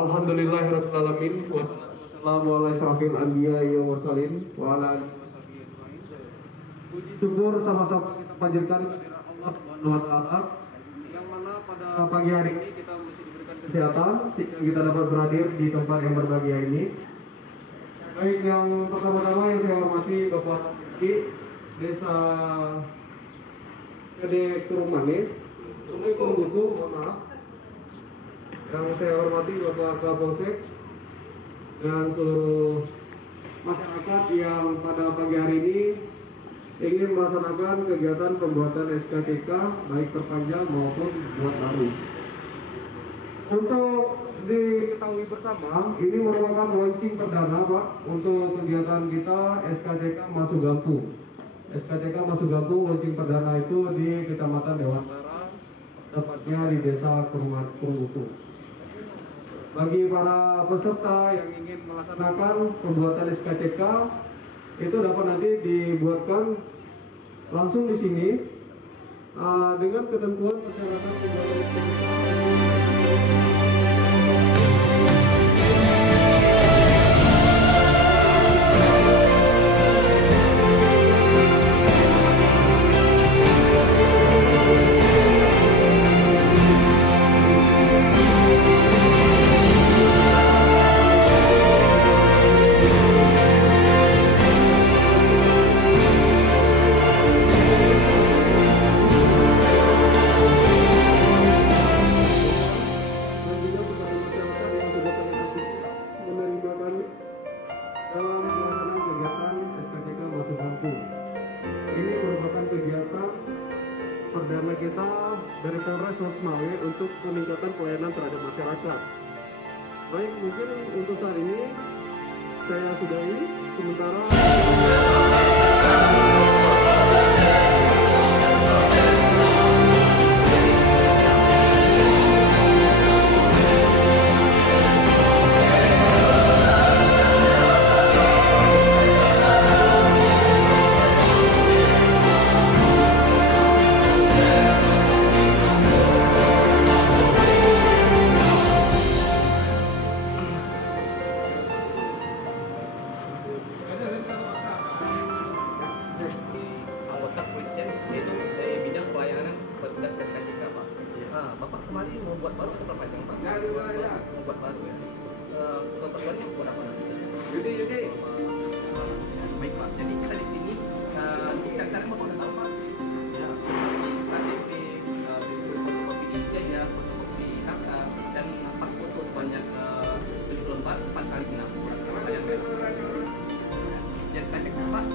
Alhamdulillahirrahmanirrahim. Wassalamu ala asyrafil anbiya'i wa mursalin wa ala alihi washabihi ajmain. Puji syukur sama-sama kita panjatkan kepada Allah Subhanahu wa taala yang mana pada pagi hari ini kita masih diberikan kesehatan sehingga kita dapat berhadir di tempat yang berbahagia ini. Baik, yang pertama-tama yang saya hormati Bapak Ki Desa Gede Kurumane, Sungai Kurunggutu, mohon maaf. Yang saya hormati Bapak Kapolsek dan seluruh masyarakat yang pada pagi hari ini ingin melaksanakan kegiatan pembuatan SKCK baik perpanjang maupun buat baru. Untuk diketahui bersama, ini merupakan launching perdana Pak untuk kegiatan kita SKCK Masugampu. SKCK Masugampu launching perdana itu di Kecamatan Dewantara, tepatnya di Desa Kurunggutu. Bagi para peserta yang ingin melaksanakan pembuatan SKCK itu dapat nanti dibuatkan langsung di sini dengan ketentuan persyaratan pembuatan SKCK. Perdana kita dari Polres Loksmawe untuk peningkatan pelayanan terhadap masyarakat. Baik, mungkin untuk saat ini saya sudahi sementara. kemarin membuat baru atau perpanjang Pak? Membuat baru ya. Ketentuannya buat apa? Yudi. Baik Pak, jadi kita di sini cari-cari mau tahu Pak. Ya, KTP, fotokopi ijazah, fotokopi HK, dan pas foto sebanyak 7 lembar 4x6. Yang pendek Pak.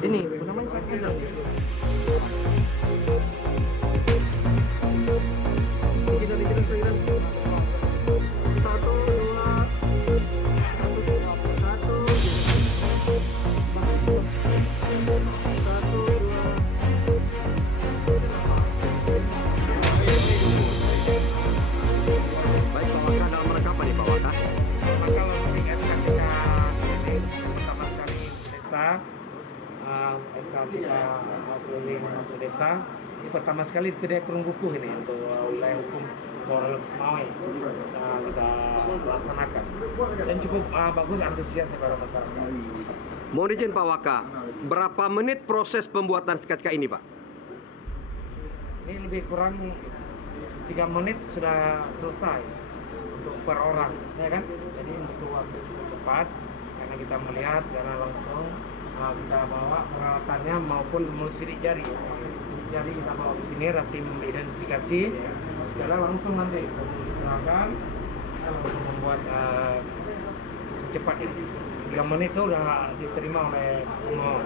Ini namanya siapa? SKTK keliling masuk desa ini pertama sekali kedai kurung buku ini untuk wilayah hukum Polres Semawai kita laksanakan dan cukup bagus antusias para masyarakat. Mohon izin Pak Waka, berapa menit proses pembuatan SKTK ini Pak? Ini lebih kurang 3 menit sudah selesai untuk per orang, ya kan? Jadi untuk waktu cukup cepat karena kita melihat karena langsung kita bawa peralatannya maupun sidik jari. Jadi kita bawa ke sini, ada tim identifikasi, segala langsung nanti diserahkan, langsung membuat secepat ini. 3 menit itu sudah diterima oleh pemohon.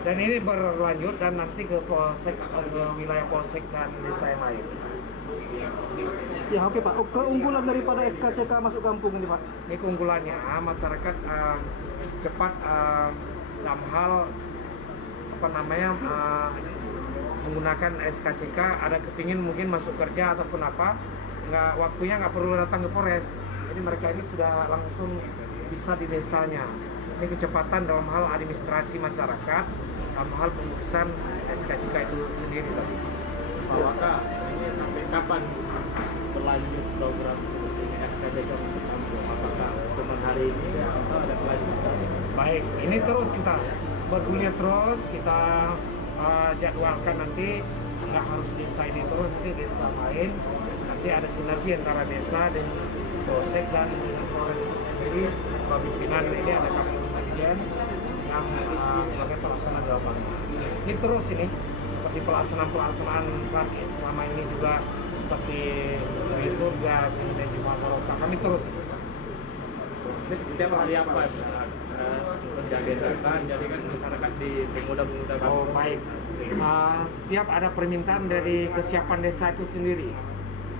Dan ini berlanjut dan nanti ke polsek, ke wilayah polsek dan desa yang lain. Ya oke Pak, keunggulan daripada SKCK masuk kampung ini Pak? Ini keunggulannya masyarakat cepat dalam hal menggunakan SKCK, ada kepingin mungkin masuk kerja ataupun apa, waktunya nggak perlu datang ke Polres. Jadi mereka ini sudah langsung bisa di desanya. Ini kecepatan dalam hal administrasi masyarakat, dalam hal pengurusan SKCK itu sendiri tadi. Pak Waka, ini sampai kapan berlanjut program SKCK untuk kampung? Apakah cuma hari ini atau ada kelanjutan? Baik, ini terus kita bergulir terus, kita jadwalkan nanti, nggak harus desa ini terus, nanti desa lain, nanti ada sinergi antara desa dan polsek dan dengan Polres sendiri. Pimpinan ini ada Kapolres Sekjen yang sebagai pelaksana di lapangan. Ini terus ini seperti pelaksanaan saat selama ini juga seperti dari surga kemudian di Maroka, kami terus. setiap hari apa diagendakan, jadi kan masyarakat dimudah-mudahkan. Oh baik. Setiap ada permintaan dari kesiapan desa itu sendiri.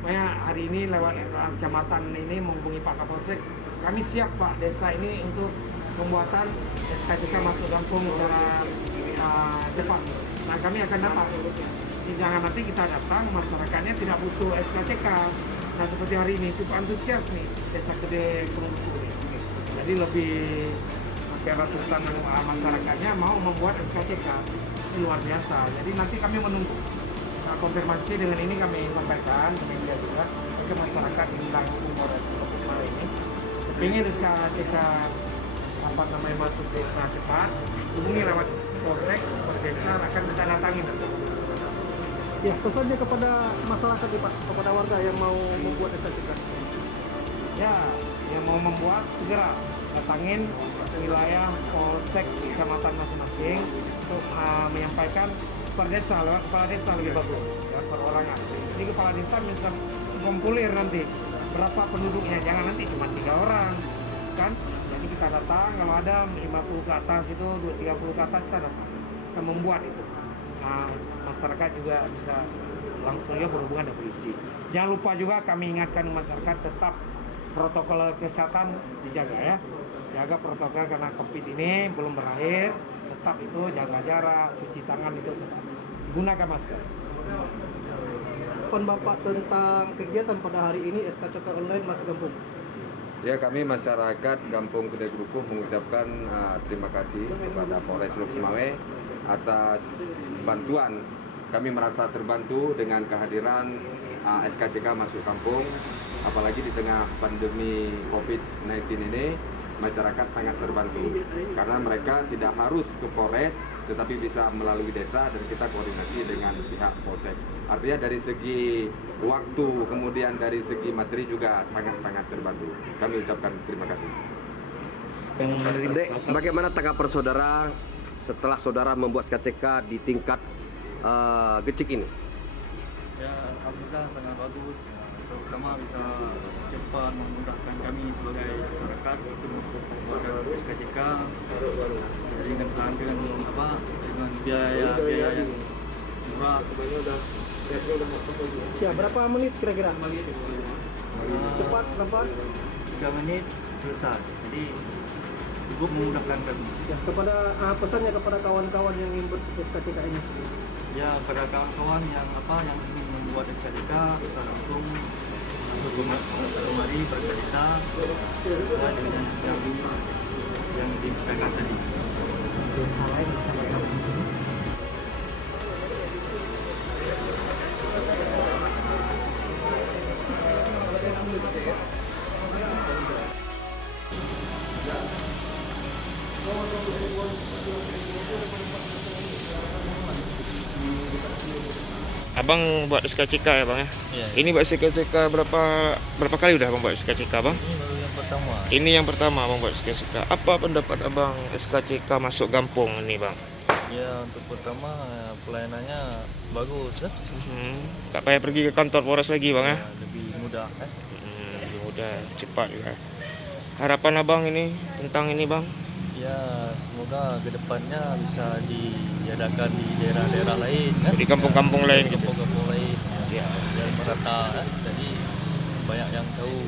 Makanya hari ini lewat kecamatan ini menghubungi Pak Kapolsek, kami siap Pak desa ini untuk pembuatan SKCK masuk kampung secara cepat. Nah kami akan datang. Jangan nanti kita datang masyarakatnya tidak butuh SKCK. Nah seperti hari ini cukup antusias nih desa Gede Perunggu ini. Jadi lebih hampir ratusan masyarakatnya mau membuat SKCK. Ini luar biasa. Jadi nanti kami menunggu konfirmasi dengan ini kami sampaikan ke media juga ke masyarakat yang langsung umur ini. Ingin SKCK masuk desa cepat, hubungi lewat polsek per desa akan kita datangin. Ya, pesannya kepada masyarakat nih Pak, kepada warga yang mau membuat SKCK. Ya, yang mau membuat segera datangin wilayah polsek kecamatan masing-masing untuk menyampaikan per desa, lewat kepala desa lebih bagus ya, perorangan. Jadi kepala desa bisa kompulir nanti berapa penduduknya, jangan nanti cuma 3 orang kan. Jadi kita datang, kalau ada 50 ke atas itu 30 ke atas kita datang, kita membuat itu. Masyarakat juga bisa langsung ya berhubungan dengan polisi. Jangan lupa juga kami ingatkan masyarakat tetap protokol kesehatan dijaga ya. Jaga protokol karena COVID ini belum berakhir. Tetap itu jaga jarak, cuci tangan itu tetap. Gunakan masker. Pesan Bapak tentang kegiatan pada hari ini SKCK online masuk kampung. Ya, kami masyarakat Kampung Gede Grukuh mengucapkan terima kasih kepada Polres Lubuk Sumawe atas bantuan. Kami merasa terbantu dengan kehadiran SKCK masuk kampung, apalagi di tengah pandemi COVID-19 ini. Masyarakat sangat terbantu karena mereka tidak harus ke Polres tetapi bisa melalui desa dan kita koordinasi dengan pihak Polsek. Artinya dari segi waktu kemudian dari segi materi juga sangat-sangat terbantu. Kami ucapkan terima kasih. Dek, bagaimana tanggapan saudara setelah saudara membuat SKCK di tingkat Gecik ini? Ya, alhamdulillah sangat bagus. Terutama bisa cepat memudahkan kami sebagai masyarakat untuk membuat SKCK dengan biaya yang murah. Ya, berapa menit kira-kira? Cepat, lambat? 3 menit selesai. Jadi cukup memudahkan kami. Ya, kepada pesannya kepada kawan-kawan yang ingin SKCK ini. Ya, kepada kawan-kawan yang ingin membuat SKCK bisa langsung kemari bercerita dengan yang disampaikan tadi. Abang buat SKCK ya Bang ya? Ya. Ini buat SKCK berapa kali udah Abang buat SKCK Bang? Ini baru yang pertama. Ini yang pertama Abang buat SKCK. Apa pendapat Abang SKCK masuk kampung ini Bang? Ya, untuk pertama pelayanannya bagus ya. Tak payah pergi ke kantor Polres lagi Bang ya? Lebih mudah kan? Lebih mudah, cepat juga. Harapan Abang ini tentang ini Bang? Ya, semoga kedepannya bisa diadakan di daerah-daerah lain kan? Di kampung-kampung lain gitu. Kampung-kampung lain Ya. yang merata jadi banyak yang tahu.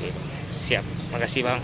Oke, siap. Makasih Bang.